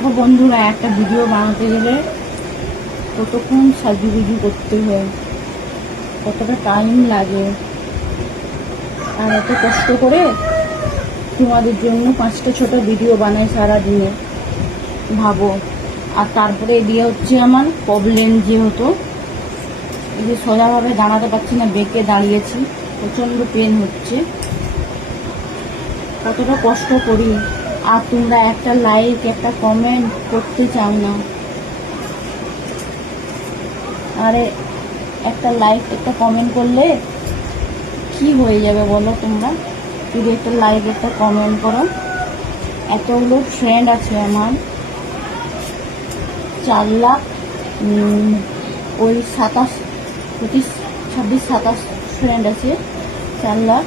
দেখো বন্ধুরা, একটা ভিডিও বানাতে গেলে কতক্ষণ সাজুগুজু করতে হয়, কতটা টাইম লাগে, আর এত কষ্ট করে তোমাদের জন্য 5টা 6টা ভিডিও বানাই সারাদিনে, ভাবো। আর তারপরে এদিকে হচ্ছে আমার প্রবলেম, যেহেতু এই যে সোজাভাবে দাঁড়াতে পারছি না, বেঁকে দাঁড়িয়েছি, প্রচণ্ড পেন হচ্ছে, কতটা কষ্ট করি। আর তোমরা একটা লাইক একটা কমেন্ট করতে চাও না। আরে একটা লাইক একটা কমেন্ট করলে কি হয়ে যাবে বলো তোমরা, যদি একটা লাইক একটা কমেন্ট করো। এতগুলো ফ্রেন্ড আছে আমার, 4 লাখ ওই 27 25 26 27 ফ্রেন্ড আছে, 4 লাখ।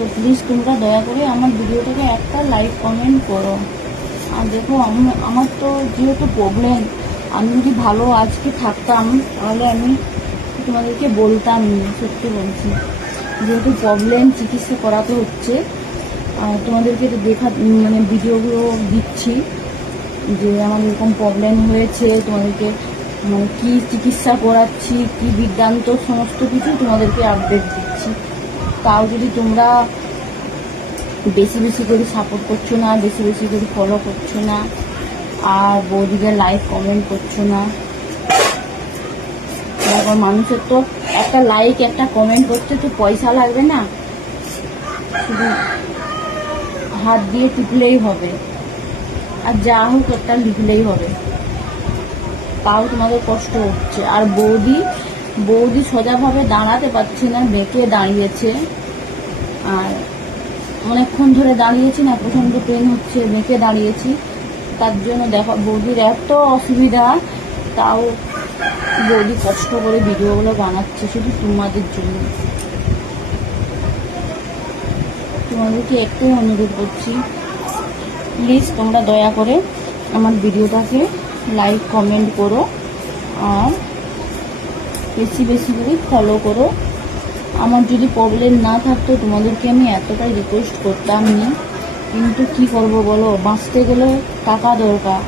তো প্লিজ তোমরা দয়া করে আমার ভিডিওটাকে একটা লাইক কমেন্ট করো। আর দেখো, আমার তো যেহেতু প্রবলেম, আমি যদি ভালো আজকে থাকতাম তাহলে আমি তোমাদেরকে বলতাম না, সত্যি বলছি। যেহেতু প্রবলেম, চিকিৎসা করাতে হচ্ছে, আর তোমাদেরকে মানে ভিডিওগুলো দিচ্ছি যে আমার এরকম প্রবলেম হয়েছে, তোমাদেরকে মানে কী চিকিৎসা করাচ্ছি, কী বিজ্ঞান্ত, সমস্ত কিছু তোমাদেরকে আপডেট দিচ্ছি। তাও যদি তোমরা বেশি বেশি করে সাপোর্ট করছো না, বেশি বেশি করে ফলো করছো না, আর বৌদিকে লাইক কমেন্ট করছো না। দেখো, মানুষের তো একটা লাইক একটা কমেন্ট করতে তো পয়সা লাগবে না, শুধু হাত দিয়ে টিপলেই হবে, আর যা হোক একটা লিখলেই হবে। তাও তোমাদের কষ্ট হচ্ছে। আর বৌদি সোজাভাবে দাঁড়াতে পারছে না, বেঁকে দাঁড়িয়েছে, আর অনেকক্ষণ ধরে দাঁড়িয়েছি না, প্রচণ্ড পেন হচ্ছে, বেঁকে দাঁড়িয়েছি। তার জন্য দেখো বৌদির এত অসুবিধা, তাও বৌদি কষ্ট করে ভিডিওগুলো বানাচ্ছে শুধু তোমাদের জন্য। তোমাদেরকে একটাই অনুরোধ করছি, প্লিজ তোমরা দয়া করে আমার ভিডিওটাকে লাইক কমেন্ট করো, আর বেশি বেশি করে ফলো করো। আমার যদি প্রবলেম না থাকতো তোমাদেরকে আমি এতটাই রিকোয়েস্ট করতাম না, কিন্তু কি করব বলো, বাঁচতে গেলে টাকা দরকার।